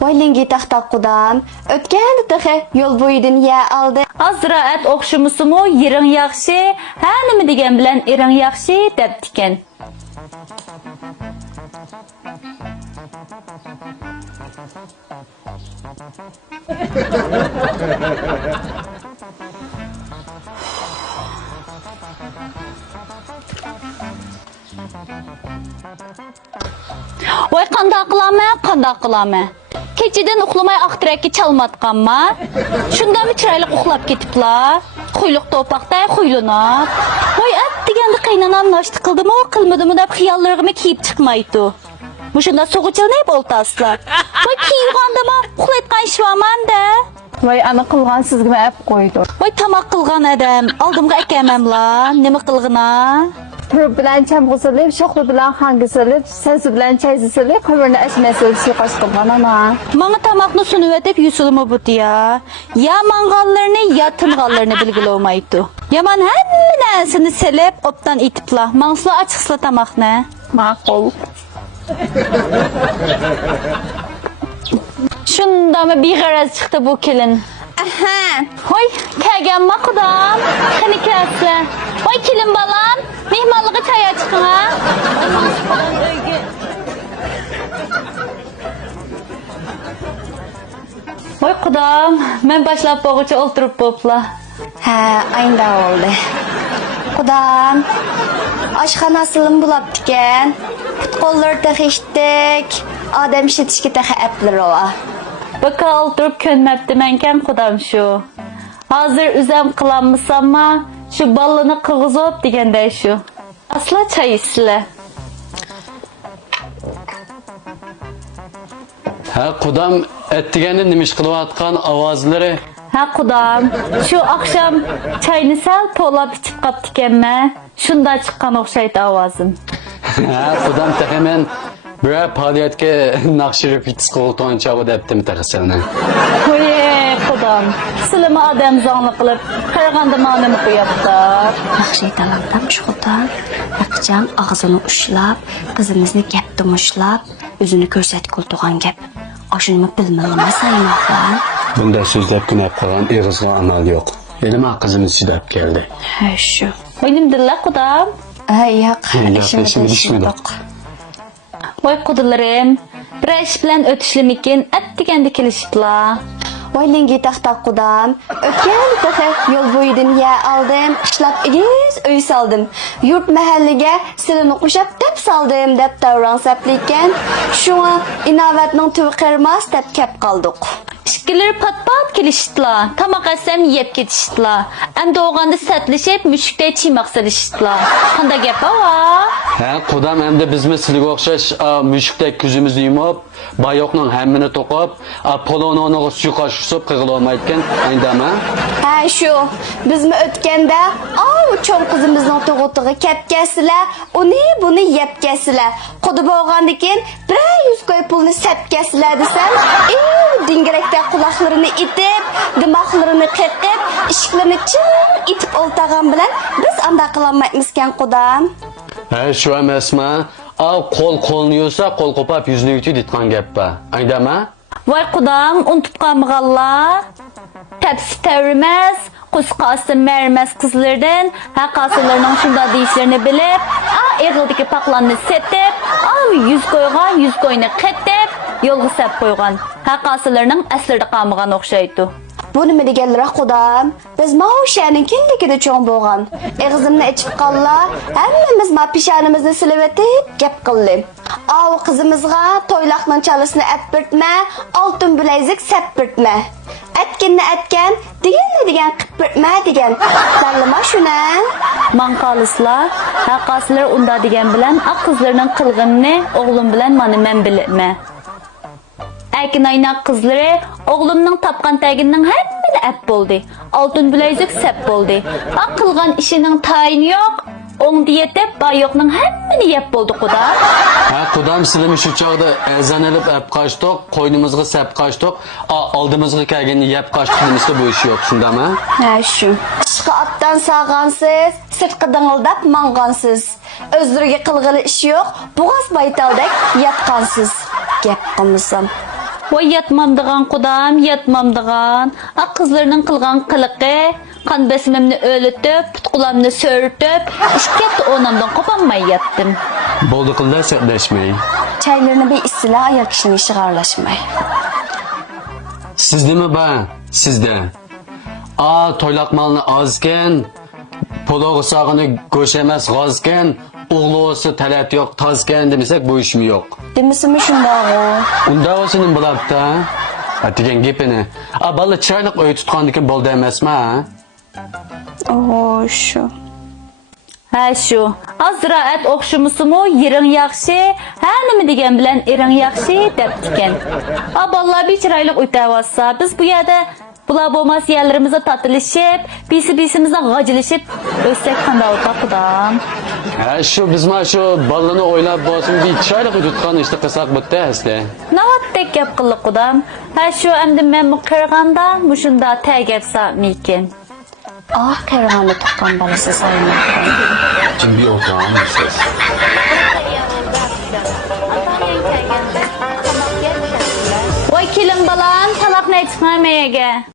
Vaylingi taxtaq qudam. Ötken tıxı yol boyudun ya aldı. Azra et okşumusumu yerin yaxşı, hanımı degen bilen erin yaxşı deptiken. Voy qanda qılama. Keçiden uxlamay aqtirakka çalmatqanma. Şunda mı çıraylık uxlap ketipla? Xuyluq topaqday xuylunap. Voy at degende qaynanam naştı qıldımı o qılmadımı dep xiyallarımı kiyip çıkmaydı. Muşunda soğuçalınayıp oltaslar. Voy kiyuğandama uxlaytqan şivaman da. Voy ana qılğan sizgime ep qoydu. Voy tamaq qılğan adam. Aldımga əkäməm la. Nima qılğına? Pır bilen çamğısılıp, şoqlu bilen hangısılıp, sesi bilen çayzısılıp, kıvırını eşmesilip suqaş qılğan ana. Mana tamaqni sunub etib yusulmu bu diya. Ya mangallarını ya tımgallarını bilgili olmaydı. Yaman hamma narsani selep optan itipla. Mansla açıqsla tamaqni. Ma'qul. Şunda mı bir garaz çıktı bu kelin. Aha. Hoy, kelgen ma qudam. Qani kelsa. Hoy kelin balam, mehmonliqqa çaya chiqin ha. Hoy qudam, men başlap boğucha o'ltirib bo'pla. Ha, aynda oldu. Qudam. Aşxanasılım bulap diken. Putqolları taxıştık. Adam işitişki taxı əplir ola. Baka o'ltirib könmepti menken qudam şu. Hazır üzem qılanmısamma, şu ballını qıg'ızop degende şu. Asla çay isle. Ha qudam ettigeni nimish qilayotgan ovozlari Ha qudam, şu akşam çayını sal to'lab ichib qaptikanman. Shunda chiqqan o'xshaydi ovozim. ha qudam taxamen bir faoliyatga naqshi repetitsiya qilgan chog'i debdim taxasini. Voy qudam, sizlarni odam zongli qilib, qaraganda ma'noni qo'yapti. Yaxshi aytalamdan shu qudam. Yaqcan ağzını ushlab, qizimizni gap tumushlab, o'zini ko'rsatib qo'ygan gap. Oshunimi bilmayman saymoqdan. Bunday so'zlab kunab qolgan ig'izga amal yo'q. Nima qizimiz chidab keldi. Ha shu. Voy nimdilla qudam? Ha yo'q, ishimiz yo'q. Voy qudilarim, bir ish bilan o'tishimikin atdiganda kelishibdilar. Vaylingi taxtaq qudam. Ötken tıxı yol boyudun ya aldım. İşlap idiz öy saldım. Yurt mahalliga silini qo'shab deb saldım deb davran saplikken. Şuna inovatning tuvi qirmas deb kep qoldik. Ishkilar pat-pat kelishdilar. Tamoq asam yeb ketishdilar. Endi o'g'anda satlashib, mushukday chiymoq salishdilar. Qanday gap va? Ha qudam endi bizmi sizga o'xshash mushukdek ko'zimizni yumib, bayoqning hammini to'qib, polononi suv qo'shib qig'ila olmayotgan endami? Ha shu. Bizmi o'tganda, cho'ng qizimizning tug'utig'i kepkasilar, uni buni yebkasilar. Qudi bo'lgandikin, bir 100 koy pulni sapkasilar desam, dingirakda quloqlarini itib, dimoqlarini qiqib, ishiklarini chin itib o'ltagan bilan biz anda qilolmaymiz-kan qudam. Ha shu emasmi? Qo'lni yuvsa, qo'l qo'pab yuzni yutib ditgan gappa. Aydama? Voy qudam, unutib qolmaganlar. Tepsi tevrilmez, qusqası mermez qizlardan, haqasılarının şunda deyişlerini bilib, eğildiki paqlanını setib, 100 qo'ygan, 100 qo'yni qetib, yolga sap qo'ygan. Haqasılarının əslirdə qalmıgan o'xshaydi. Bu nima deganlar qudam? Biz ma'ushaning kinligida cho'ng bo'lgan. Eg'izimni ichib qollar, hammamiz ma pishonimizni silib etib, gap qildim. Qizimizga to'yloqning chalisini atbirtma, oltin bilayzik sapbirtma. Atkinni atgan, deganni degan qipirtma degan. Sallama shuna. Manqalislar, haqasılar unda degan bilan qizlarning qilg'inini o'g'lim bilan mana men bilibman. Erkin aynak qizlari o'g'limning topgan tagining hammini ap bo'ldi. Oltin bilayzik sap bo'ldi. Qilgan ishining tayini yo'q. O'ngdi yetib, bayoqning hammini yeb bo'ldi quda. Ha qudam sizlarni shu chog'da azan olib ap qochdik, qo'ynimizga sap qochdik, oldimizga kelganni yeb qochdik demisda bu ish yo'q, shundami? Ha shu. Ishqi otdan sağansız, sirtqi dingildab mangansız. O'zlariga qilg'ili ish yo'q, bo'g'az baytaldek yatqansiz. Gap qilmasam. Voy yatmamdıgan kudam, yatmamdıgan. A kızlarının kılgan kılıqı, kan besimimni öğütüp, putkulamni sörtüp, işkepti onamdan kopanmay yattım. Bo'ldi qildi sertleşmeyin. Çaylarını bir istila ayak kişinin işi qarlaşmay. Sizde mi ben? Sizde. Toylaqmalını azken, poloğu sağını göşemez gazken, oğlu olsa talat yok, tazken demesek bu iş mi yok? Demisimi şunda o. Unda olsunun bulak da. Atigen gepini. Balı çaylık öy tutkandikin bol demesme ha? Oo şu. Ha şu, az ziraat oxşumusumu yerin yaxşı, hənimi degen bilen erin yaxşı deptiken. Vallahi bir çıraylık ötevassa, biz bu yerde bula bolmaz yerlerimize tatılışıp, bisimizden gacılışıp, ölsek kanda otaqıdan. Şu bizim şu balını oylap bolsun bir çaylık öy tutkan işte kısak bitti heste. Navat tek gap qılıq qudam. Ha şu əmdi mən bu qırğanda, muşunda təgəb sağmıyken. Ah kervanı tukkan balası sayın. Şimdi bir oturağım ses. Voy kelin balam, tamaq nə çıxmamaya